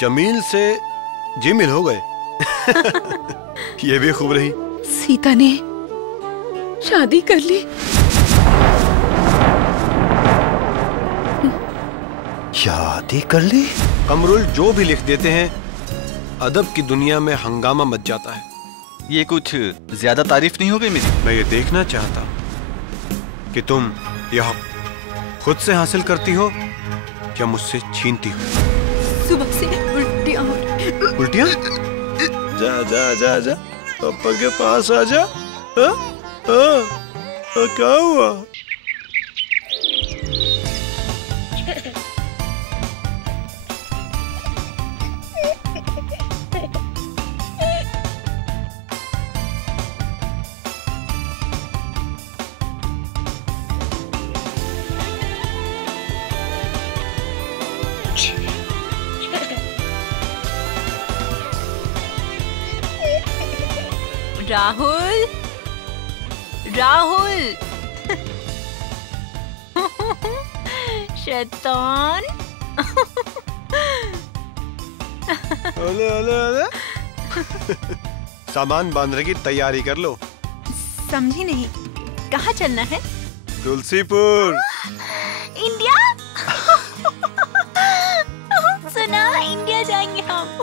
जमील से जी मिल हो गए। ये भी खूब रही। सीता ने शादी कर ली। शादी कर ली? कमरुल जो भी लिख देते हैं अदब की दुनिया में हंगामा मच जाता है। ये कुछ ज्यादा तारीफ नहीं हो गई मेरी? मैं ये देखना चाहता कि तुम यह खुद से हासिल करती हो या मुझसे छीनती हो। सुबह से उल्टियां हो रही। उल्टियां? जा जा जा जा पापा के पास आ जा। क्या हुआ? राहुल, राहुल। शैतान। ओले ओले ओले। सामान बांधने की तैयारी कर लो। समझी नहीं, कहाँ चलना है? तुलसीपुर। इंडिया। सुना, इंडिया जाएंगे हम।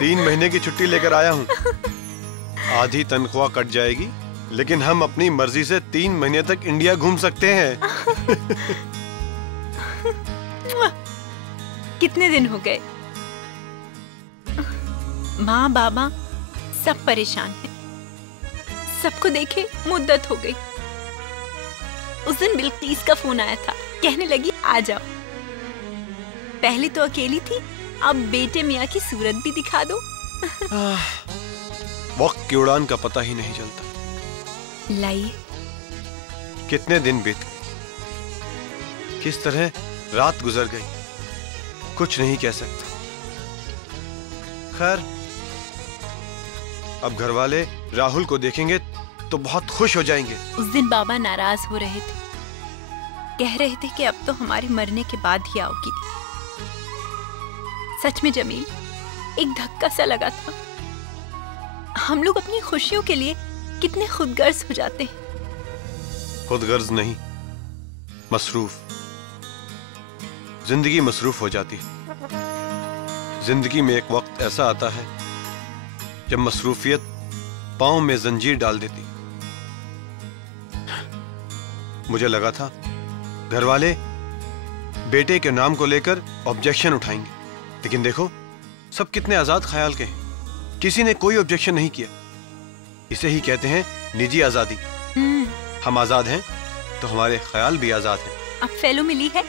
3 महीने की छुट्टी लेकर आया हूँ। आधी तनख्वाह कट जाएगी, लेकिन हम अपनी मर्जी से 3 महीने तक इंडिया घूम सकते हैं। कितने दिन हो गए? माँ बाबा सब परेशान हैं। सबको देखे मुद्दत हो गई। उस दिन बिल्किस का फोन आया था, कहने लगी आ जाओ। पहले तो अकेली थी, अब बेटे मियाँ की सूरत भी दिखा दो। वक्त की उड़ान का पता ही नहीं चलता। लाइए। कितने दिन बीत गए, किस तरह रात गुजर गई, कुछ नहीं कह सकता। खैर, अब घर वाले राहुल को देखेंगे तो बहुत खुश हो जाएंगे। उस दिन बाबा नाराज हो रहे थे, कह रहे थे कि अब तो हमारे मरने के बाद ही आओगी। सच में जमील, एक धक्का सा लगा था। हम लोग अपनी खुशियों के लिए कितने खुदगर्ज हो जाते हैं। खुदगर्ज नहीं, मसरूफ। जिंदगी मसरूफ हो जाती है। जिंदगी में एक वक्त ऐसा आता है जब मसरूफियत पांव में जंजीर डाल देती। मुझे लगा था घर वाले बेटे के नाम को लेकर ऑब्जेक्शन उठाएंगे, लेकिन देखो सब कितने आजाद ख्याल के हैं। किसी ने कोई ऑब्जेक्शन नहीं किया। इसे ही कहते हैं निजी आजादी। हम आजाद हैं तो हमारे ख्याल भी आजाद हैं। अब फेलो मिली है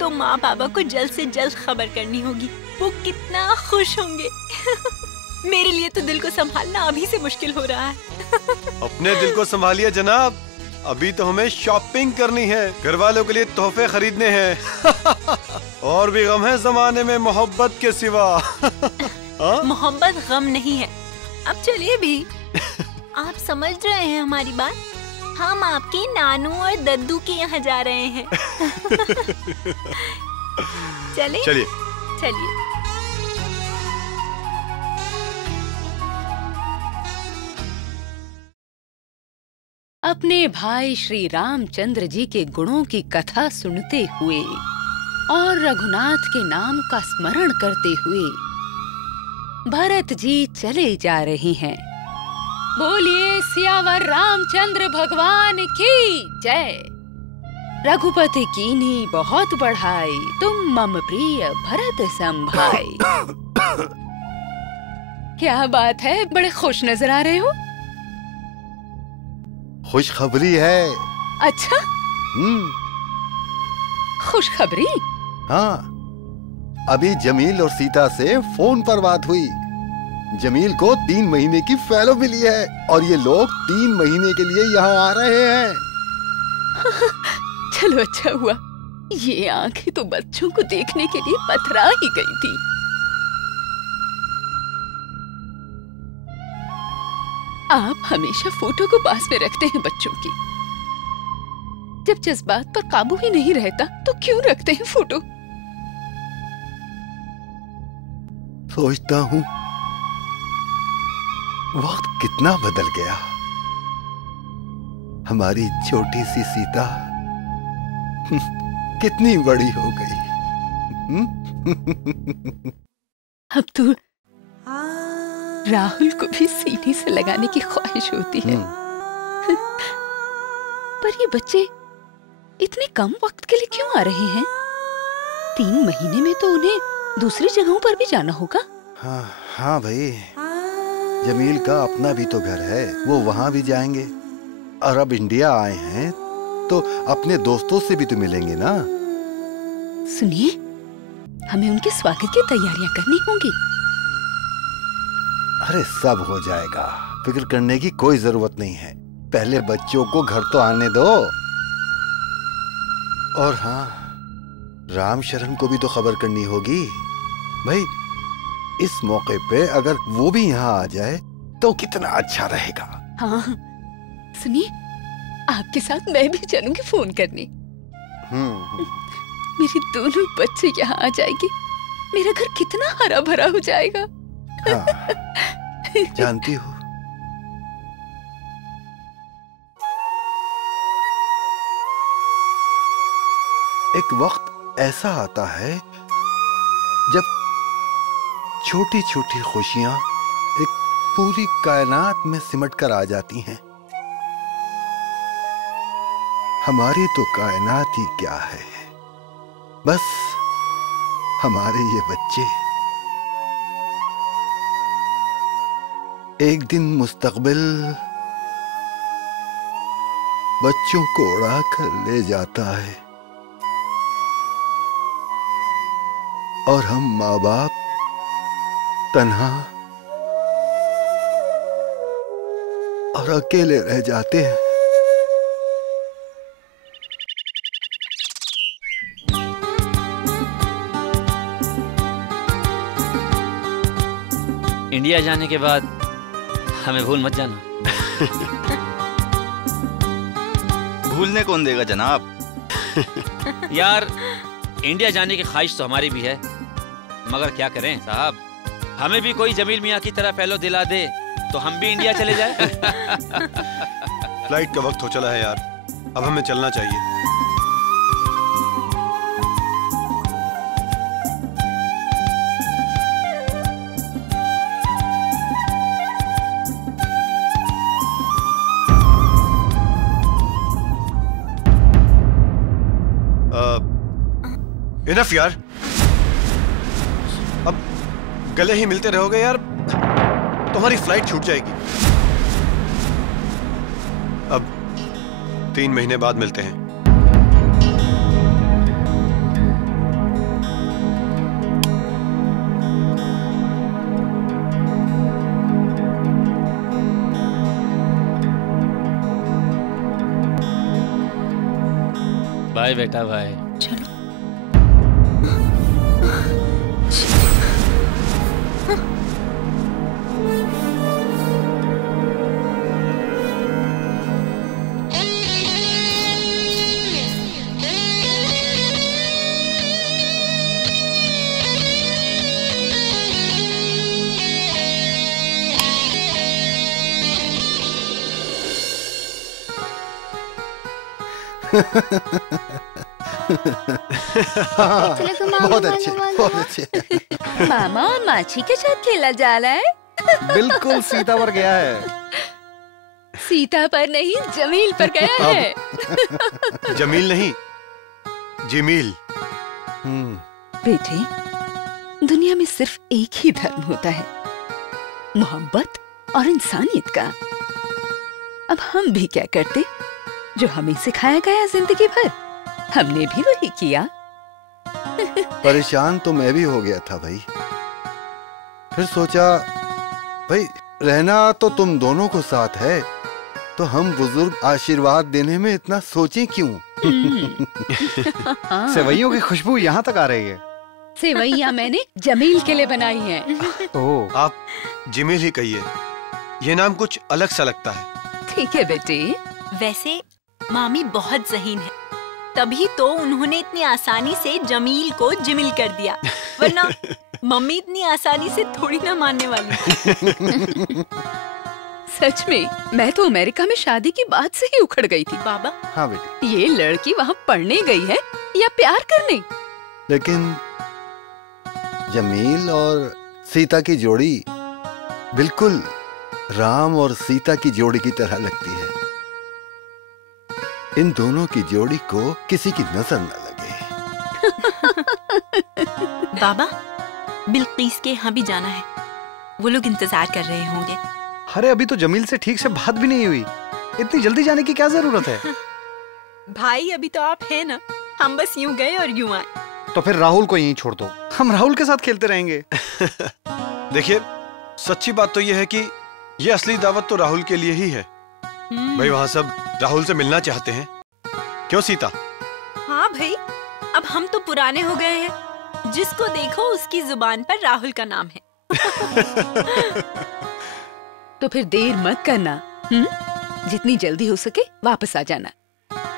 तो माँ बाबा को जल्द से जल्द खबर करनी होगी। वो कितना खुश होंगे। मेरे लिए तो दिल को संभालना अभी से मुश्किल हो रहा है। अपने दिल को संभालिए जनाब, अभी तो हमें शॉपिंग करनी है, घर वालों के लिए तोहफे खरीदने हैं। और भी गम है जमाने में मोहब्बत के सिवा। मोहब्बत गम नहीं है। अब चलिए भी। आप समझ रहे हैं हमारी बात? हम आपके नानू और दद्दू के यहाँ जा रहे हैं। चलिए चलिए चलिए। अपने भाई श्री रामचंद्र जी के गुणों की कथा सुनते हुए और रघुनाथ के नाम का स्मरण करते हुए भरत जी चले जा रहे हैं। बोलिए सियावर रामचंद्र भगवान की जय। रघुपति कीन्ही बहुत बढ़ाई, तुम मम प्रिय भरत संभाई। क्या बात है, बड़े खुश नजर आ रहे हो। खुशखबरी है। अच्छा, खुशखबरी? हाँ, अभी जमील और सीता से फोन पर बात हुई। जमील को 3 महीने की फेलो मिली है और ये लोग 3 महीने के लिए यहाँ आ रहे हैं। चलो अच्छा हुआ, ये आंखें तो बच्चों को देखने के लिए पथरा ही गई थी। आप हमेशा फोटो को पास में रखते हैं बच्चों की। जब जज्बात पर काबू ही नहीं रहता तो क्यों रखते हैं फोटो? सोचता हूँ वक्त कितना बदल गया। हमारी छोटी सी सीता कितनी बड़ी हो गई। अब तो राहुल को भी सीने से लगाने की ख्वाहिश होती है। पर ये बच्चे इतने कम वक्त के लिए क्यों आ रहे हैं? 3 महीने में तो उन्हें दूसरी जगहों पर भी जाना होगा। हाँ भाई, जमील का अपना भी तो घर है, वो वहाँ भी जाएंगे। और अब इंडिया आए हैं तो अपने दोस्तों से भी तो मिलेंगे ना। सुनिए, हमें उनके स्वागत की तैयारियां करनी होंगी। अरे सब हो जाएगा, फिक्र करने की कोई जरूरत नहीं है। पहले बच्चों को घर तो आने दो। और हाँ, राम शरण को भी तो खबर करनी होगी भाई। इस मौके पे अगर वो भी यहाँ आ जाए तो कितना अच्छा रहेगा। हाँ सुनिए, आपके साथ मैं भी चलूंगी फोन करने। मेरे दोनों बच्चे यहाँ आ जाएंगे, मेरा घर कितना हरा भरा हो जाएगा। हाँ, जानती हो, एक वक्त ऐसा आता है जब छोटी छोटी खुशियां एक पूरी कायनात में सिमट कर आ जाती हैं। हमारी तो कायनात ही क्या है, बस हमारे ये बच्चे एक दिन मुस्तकबिल बच्चों को उड़ा कर ले जाता है और हम माँ बाप तन्हा और अकेले रह जाते हैं। इंडिया जाने के बाद हमें भूल मत जाना। भूलने कौन देगा जनाब। यार, इंडिया जाने की ख्वाहिश तो हमारी भी है, मगर क्या करें साहब, हमें भी कोई जमील मियाँ की तरह फैलो दिला दे तो हम भी इंडिया चले जाए। फ्लाइट का वक्त हो चला है यार, अब हमें चलना चाहिए। इनफ यार, अब गले ही मिलते रहोगे यार, तुम्हारी फ्लाइट छूट जाएगी। अब 3 महीने बाद मिलते हैं। बाय बेटा बाय। चलो। बहुत अच्छे, बहुत अच्छे। मामा और माछी के साथ खेला जा रहा है। बिल्कुल सीता पर गया है। सीता पर नहीं, जमील पर गया है। जमील नहीं, जिमील। बेटे, दुनिया में सिर्फ एक ही धर्म होता है, मोहब्बत और इंसानियत का। अब हम भी क्या करते जो हमें सिखाया गया जिंदगी भर, हमने भी वही किया। परेशान तो मैं भी हो गया था भाई, फिर सोचा भाई रहना तो तुम दोनों को साथ है, तो हम बुजुर्ग आशीर्वाद देने में इतना सोचें क्यों। सेवइयों की खुशबू यहाँ तक आ रही है। सेवइयां मैंने जमील के लिए बनाई हैं। ओह, आप जिमील ही कहिए, ये नाम कुछ अलग सा लगता है। ठीक है बेटे। वैसे मामी बहुत ज़हीन है, तभी तो उन्होंने इतनी आसानी से जमील को जिमिल कर दिया, वरना मम्मी इतनी आसानी से थोड़ी ना मानने वाली। सच में मैं तो अमेरिका में शादी की बात से ही उखड़ गई थी। बाबा, हाँ बेटी, ये लड़की वहाँ पढ़ने गई है या प्यार करने? लेकिन जमील और सीता की जोड़ी बिल्कुल राम और सीता की जोड़ी की तरह लगती है। इन दोनों की जोड़ी को किसी की नजर न लगे। बाबा, बिल्किस के यहाँ भी जाना है। वो लोग इंतजार कर रहे होंगे। अरे अभी तो जमील से ठीक से बात भी नहीं हुई, इतनी जल्दी जाने की क्या जरूरत है? भाई, अभी तो आप हैं ना, हम बस यूं गए और यूं आए। तो फिर राहुल को यहीं छोड़ दो, हम राहुल के साथ खेलते रहेंगे। देखिए, सच्ची बात तो यह है कि ये असली दावत तो राहुल के लिए ही है। भाई, वहाँ सब राहुल से मिलना चाहते हैं। क्यों सीता? हाँ भाई, अब हम तो पुराने हो गए हैं। जिसको देखो उसकी जुबान पर राहुल का नाम है। तो फिर देर मत करना, जितनी जल्दी हो सके वापस आ जाना।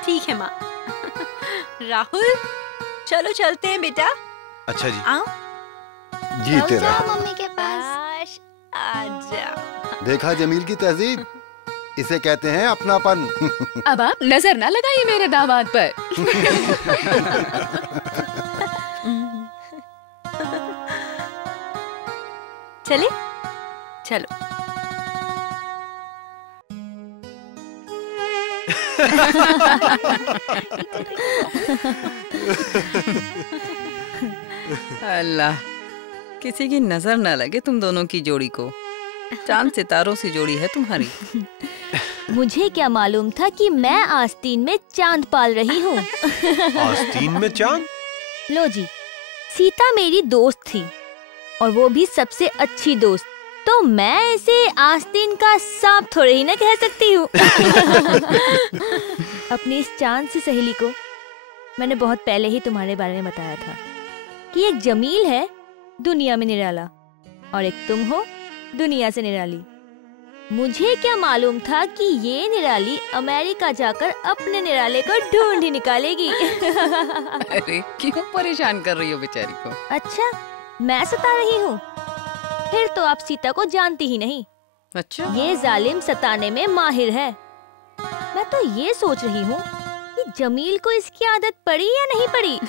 ठीक है माँ। राहुल, चलो चलते हैं बेटा। अच्छा जी। आओ। जीते रहो। मम्मी के पास। आजा। देखा जमील की तहजीब, इसे कहते हैं अपनापन। अब आप नजर ना लगाइए मेरे दामाद पर। चले, चलो। अल्लाह, किसी की नजर न लगे तुम दोनों की जोड़ी को। चांद सितारों से जोड़ी है तुम्हारी। मुझे क्या मालूम था कि मैं आस्तीन में चांद पाल रही हूँ। आस्तीन में चांद? लो जी, सीता मेरी दोस्त थी और वो भी सबसे अच्छी दोस्त, तो मैं इसे आस्तीन का सांप थोड़े ही ना कह सकती हूँ। अपनी इस चांद सी सहेली को मैंने बहुत पहले ही तुम्हारे बारे में बताया था कि एक जमील है दुनिया में निराला और एक तुम हो दुनिया से निराली। मुझे क्या मालूम था कि ये निराली अमेरिका जाकर अपने निराले को ढूंढ ही निकालेगी। अरे क्यों परेशान कर रही हो बेचारी को? अच्छा, मैं सता रही हूँ? फिर तो आप सीता को जानती ही नहीं। अच्छा, ये जालिम सताने में माहिर है। मैं तो ये सोच रही हूँ कि जमील को इसकी आदत पड़ी या नहीं पड़ी।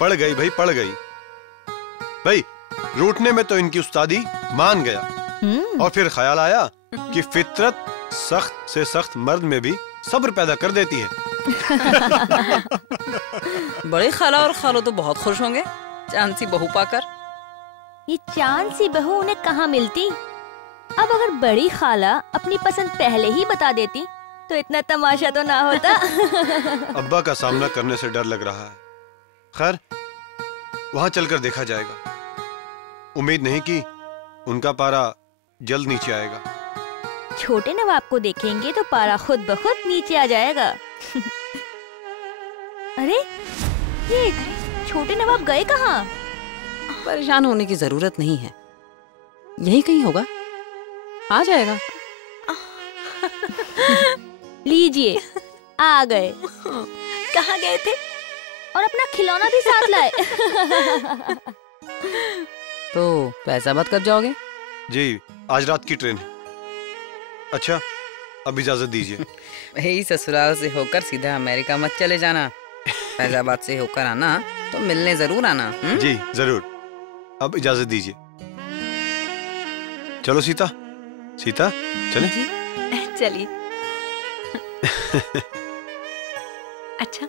पड़ गई भाई, पड़ गई। भाई, रूठने में तो इनकी उस्तादी मान गया, और फिर ख्याल आया कि फितरत सख्त से सख्त मर्द में भी सब्र पैदा कर देती है। बड़े खाला और खालो तो बहुत खुश होंगे चांद सी बहू पाकर। ये चांद सी बहू उन्हें कहाँ मिलती? अब अगर बड़ी खाला अपनी पसंद पहले ही बता देती तो इतना तमाशा तो ना होता। अब्बा का सामना करने से डर लग रहा है। खैर, वहां चलकर देखा जाएगा। उम्मीद नहीं कि उनका पारा जल्द नीचे आएगा। छोटे नवाब को देखेंगे तो पारा खुद ब खुद नीचे आ जाएगा। अरे, ये छोटे नवाब गए कहाँ? परेशान होने की जरूरत नहीं है, यही कहीं होगा, आ जाएगा। लीजिए, आ गए। कहाँ गए थे? और अपना खिलौना भी साथ लाए। तो फैजाबाद कब जाओगे? जी, आज रात की ट्रेन है। अच्छा, अब इजाजत दीजिए। यही ससुराल से होकर सीधा अमेरिका मत चले जाना। फैजाबाद से होकर आना तो मिलने जरूर आना। जी जरूर। अब इजाजत दीजिए। चलो सीता, सीता चले। जी, चलिए। अच्छा।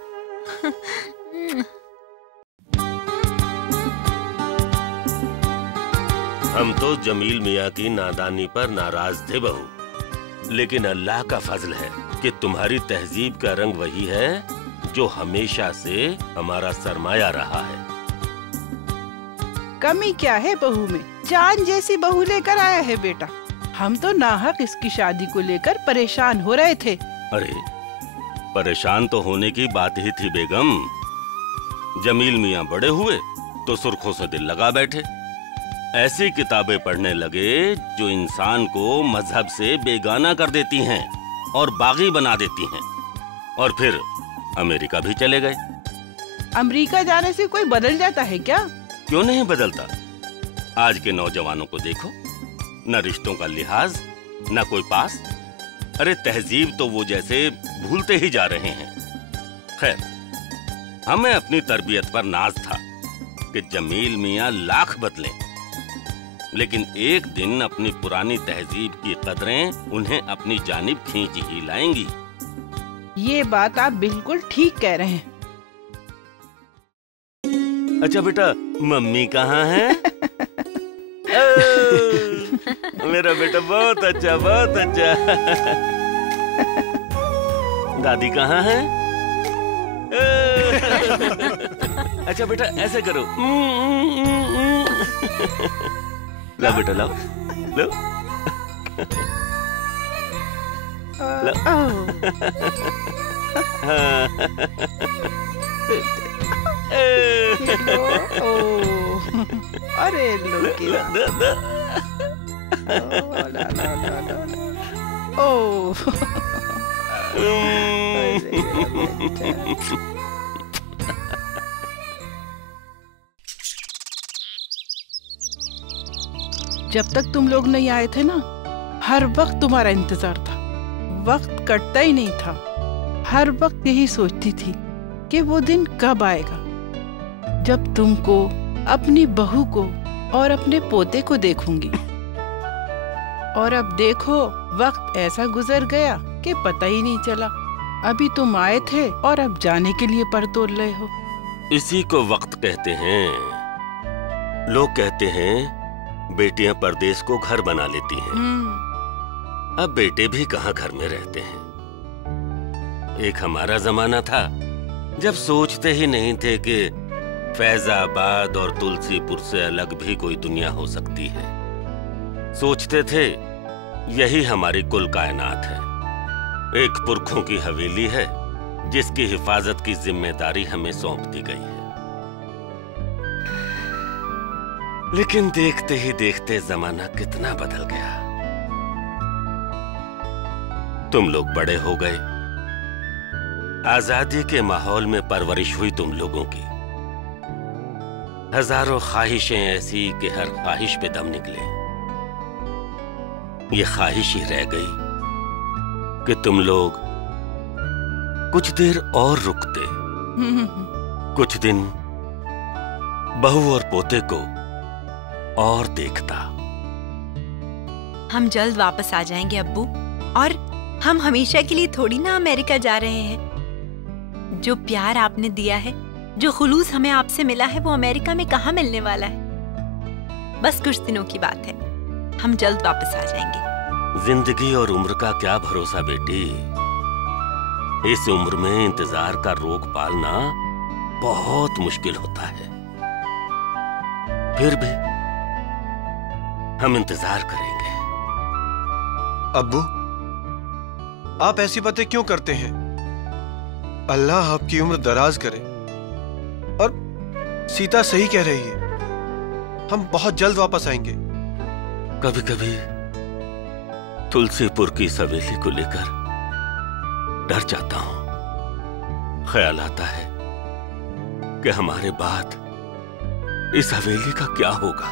हम तो जमील मियाँ की नादानी पर नाराज थे बहू, लेकिन अल्लाह का फजल है कि तुम्हारी तहजीब का रंग वही है जो हमेशा से हमारा सरमाया रहा है। कमी क्या है बहू में? चांद जैसी बहू लेकर आया है बेटा। हम तो नाहक इसकी शादी को लेकर परेशान हो रहे थे। अरे, परेशान तो होने की बात ही थी बेगम। जमील मियाँ बड़े हुए तो सुर्खों से दिल लगा बैठे। ऐसी किताबें पढ़ने लगे जो इंसान को मजहब से बेगाना कर देती हैं और बागी बना देती हैं, और फिर अमेरिका भी चले गए। अमेरिका जाने से कोई बदल जाता है क्या? क्यों नहीं बदलता? आज के नौजवानों को देखो, न रिश्तों का लिहाज, न कोई पास। अरे तहजीब तो वो जैसे भूलते ही जा रहे हैं। खैर, हमें अपनी तरबियत पर नाज था कि जमील मियां लाख बदलें, लेकिन एक दिन अपनी पुरानी तहजीब की कदरें उन्हें अपनी जानिब खींच ही लाएंगी। ये बात आप बिल्कुल ठीक कह रहे हैं। अच्छा बेटा, मम्मी कहाँ है? मेरा बेटा बहुत अच्छा, बहुत अच्छा। दादी कहाँ है? अच्छा बेटा, ऐसे करो। ला बेटा, लाओ लो अरे जब तक तुम लोग नहीं आए थे ना, हर वक्त तुम्हारा इंतजार था। वक्त कटता ही नहीं था। हर वक्त यही सोचती थी कि वो दिन कब आएगा जब तुमको, अपनी बहू को और अपने पोते को देखूंगी। और अब देखो, वक्त ऐसा गुजर गया कि पता ही नहीं चला। अभी तुम आए थे और अब जाने के लिए पर तोड़ रहे हो। इसी को वक्त कहते हैं। लोग कहते हैं बेटियां परदेश को घर बना लेती हैं। अब बेटे भी कहाँ घर में रहते हैं। एक हमारा जमाना था जब सोचते ही नहीं थे कि फैजाबाद और तुलसीपुर से अलग भी कोई दुनिया हो सकती है। सोचते थे यही हमारी कुल कायनात है। एक पुरखों की हवेली है जिसकी हिफाजत की जिम्मेदारी हमें सौंप दी गई है। लेकिन देखते ही देखते जमाना कितना बदल गया। तुम लोग बड़े हो गए, आजादी के माहौल में परवरिश हुई तुम लोगों की। हजारों ख्वाहिशें ऐसी कि हर ख्वाहिश पे दम निकले। ये ख्वाहिश ही रह गई कि तुम लोग कुछ देर और रुकते, कुछ दिन बहू और पोते को और देखता। हम जल्द वापस आ जाएंगे अब्बू, और हम हमेशा के लिए थोड़ी ना अमेरिका जा रहे हैं। जो प्यार आपने दिया है, जो खुलूस हमें आपसे मिला है, वो अमेरिका में कहाँ मिलने वाला है। बस कुछ दिनों की बात है, हम जल्द वापस आ जाएंगे। जिंदगी और उम्र का क्या भरोसा बेटी। इस उम्र में इंतजार का रोग पालना बहुत मुश्किल होता है। फिर भी हम इंतजार करेंगे। अब्बू, आप ऐसी बातें क्यों करते हैं? अल्लाह आपकी उम्र दराज करे। और सीता सही कह रही है, हम बहुत जल्द वापस आएंगे। कभी कभी तुलसीपुर की इस हवेली को लेकर डर जाता हूं। ख्याल आता है कि हमारे बाद इस हवेली का क्या होगा।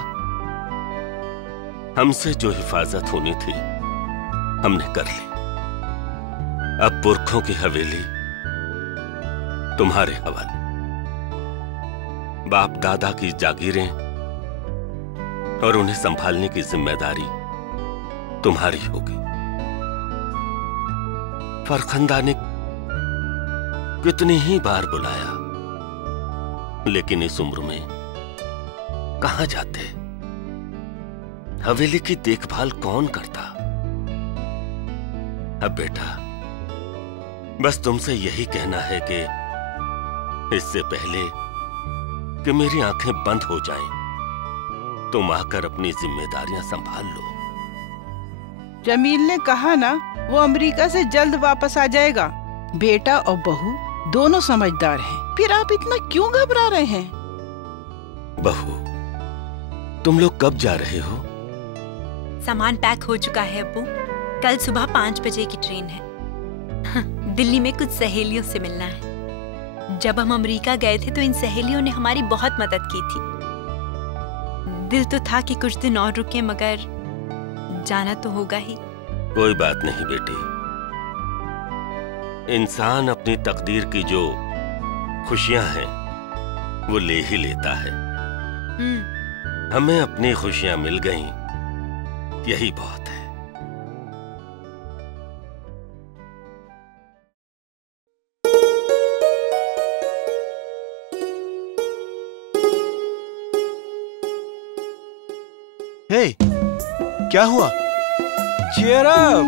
हमसे जो हिफाजत होनी थी हमने कर ली। अब पुरखों की हवेली तुम्हारे हवाले। बाप दादा की जागीरें और उन्हें संभालने की जिम्मेदारी तुम्हारी होगी। फरखंदा ने कितनी ही बार बुलाया, लेकिन इस उम्र में कहां जाते। हवेली की देखभाल कौन करता। अब बेटा, बस तुमसे यही कहना है कि इससे पहले कि मेरी आंखें बंद हो जाएं, तुम आकर अपनी जिम्मेदारियां संभाल लो। जमील ने कहा ना, वो अमेरिका से जल्द वापस आ जाएगा। बेटा और बहू दोनों समझदार हैं। फिर आप इतना क्यों घबरा रहे हैं? बहू, तुम लोग कब जा रहे हो? सामान पैक हो चुका है अब्बू। कल सुबह 5 बजे की ट्रेन है। दिल्ली में कुछ सहेलियों से मिलना है। जब हम अमेरिका गए थे तो इन सहेलियों ने हमारी बहुत मदद की थी। दिल तो था कि कुछ दिन और रुके, मगर जाना तो होगा ही। कोई बात नहीं बेटी, इंसान अपनी तकदीर की जो खुशियां हैं वो ले ही लेता है। हमें अपनी खुशियां मिल गईं, यही बहुत है। हे, क्या हुआ? Cheer up.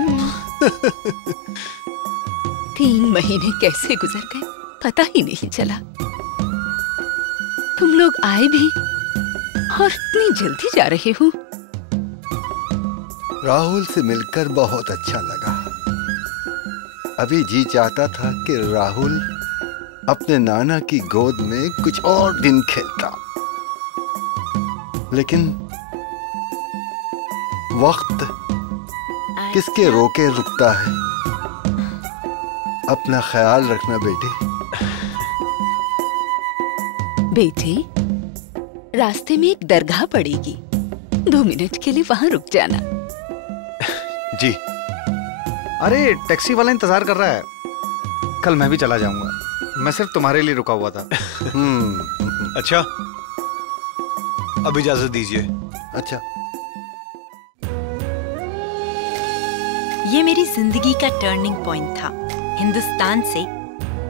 3 महीने कैसे गुजर गए पता ही नहीं चला। तुम लोग आए भी और इतनी जल्दी जा रहे हो। राहुल से मिलकर बहुत अच्छा लगा। अभी जी चाहता था कि राहुल अपने नाना की गोद में कुछ और दिन खेलता, लेकिन वक्त किसके रोके रुकता है। अपना ख्याल रखना बेटी। बेटी, रास्ते में एक दरगाह पड़ेगी, 2 मिनट के लिए वहां रुक जाना। जी। अरे टैक्सी वाला इंतजार कर रहा है। कल मैं भी चला जाऊंगा, मैं सिर्फ तुम्हारे लिए रुका हुआ था। अच्छा, अब इजाजत दीजिए। अच्छा। ये मेरी जिंदगी का टर्निंग पॉइंट था। हिंदुस्तान से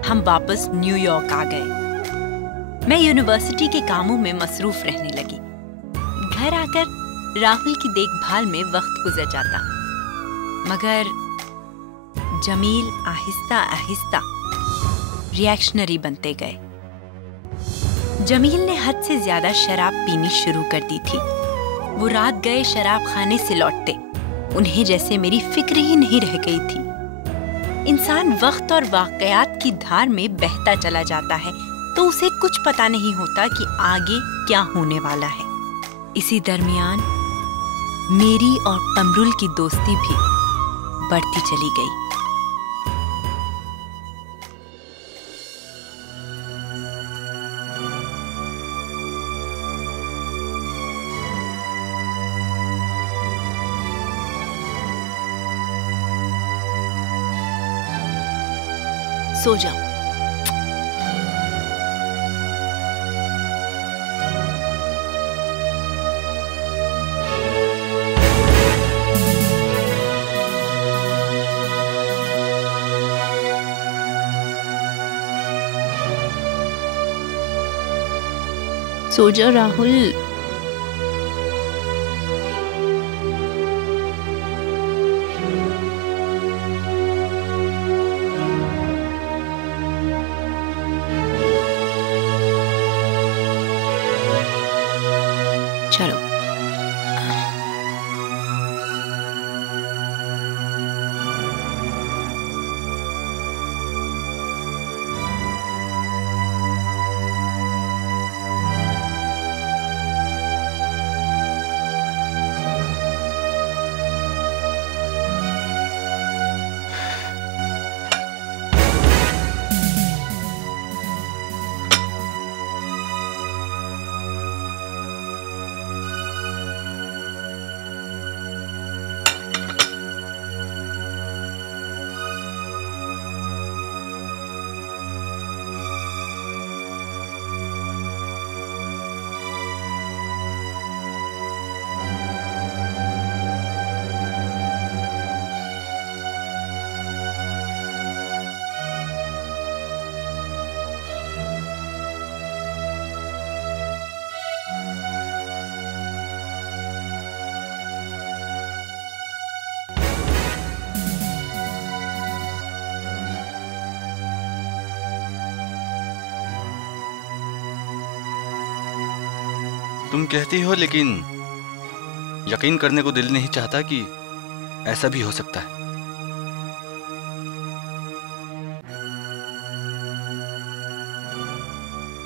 हम वापस न्यूयॉर्क आ गए। मैं यूनिवर्सिटी के कामों में मसरूफ रहने लगी। घर आकर राहुल की देखभाल में वक्त गुजर जाता, मगर जमील आहिस्ता आहिस्ता रिएक्शनरी बनते गए। जमील ने हद से ज्यादा शराब पीनी शुरू कर दी थी। वो रात गए शराब खाने से लौटते, उन्हें जैसे मेरी फिक्र ही नहीं रह गई थी। इंसान वक्त और वाकयात की धार में बहता चला जाता है तो उसे कुछ पता नहीं होता कि आगे क्या होने वाला है। इसी दरमियान मेरी और कमरुल की दोस्ती भी बढ़ती चली गई। सो जाओ। सो जाओ राहुल। चलो। तुम कहती हो, लेकिन यकीन करने को दिल नहीं चाहता कि ऐसा भी हो सकता है।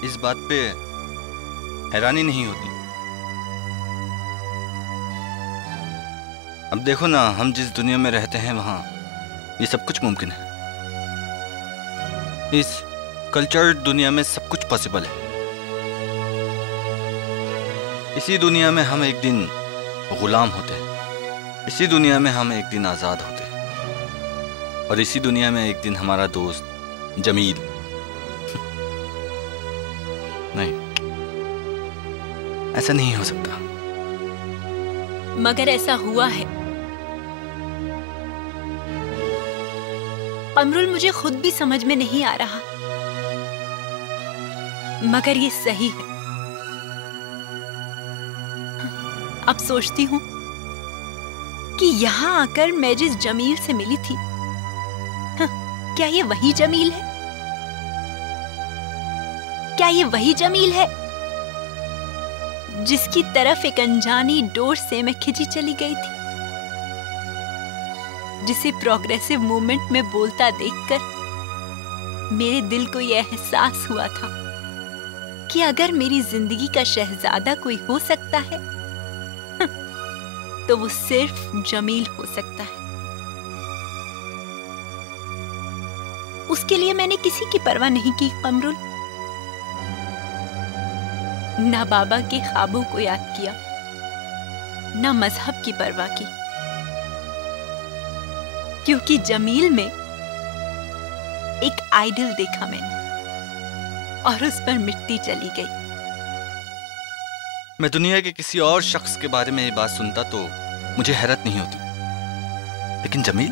इस बात पे हैरानी नहीं होती। अब देखो ना, हम जिस दुनिया में रहते हैं वहां ये सब कुछ मुमकिन है। इस कल्चर्ड दुनिया में सब कुछ पॉसिबल है। इसी दुनिया में हम एक दिन गुलाम होते हैं, इसी दुनिया में हम एक दिन आजाद होते हैं, और इसी दुनिया में एक दिन हमारा दोस्त जमील। नहीं, ऐसा नहीं हो सकता। मगर ऐसा हुआ है कमरुल, मुझे खुद भी समझ में नहीं आ रहा, मगर ये सही है। अब सोचती हूँ कि यहाँ आकर मैं जिस जमील से मिली थी, क्या ये वही जमील है? क्या ये वही जमील है जिसकी तरफ एक अनजानी डोर से मैं खिंची चली गई थी, जिसे प्रोग्रेसिव मूवमेंट में बोलता देखकर मेरे दिल को यह एहसास हुआ था कि अगर मेरी जिंदगी का शहजादा कोई हो सकता है तो वो सिर्फ जमील हो सकता है। उसके लिए मैंने किसी की परवाह नहीं की कमरुल, ना बाबा के ख्वाबों को याद किया, ना मजहब की परवाह की, क्योंकि जमील में एक आइडल देखा मैंने और उस पर मिट्टी चली गई। मैं दुनिया के किसी और शख्स के बारे में ये बात सुनता तो मुझे हैरत नहीं होती, लेकिन जमील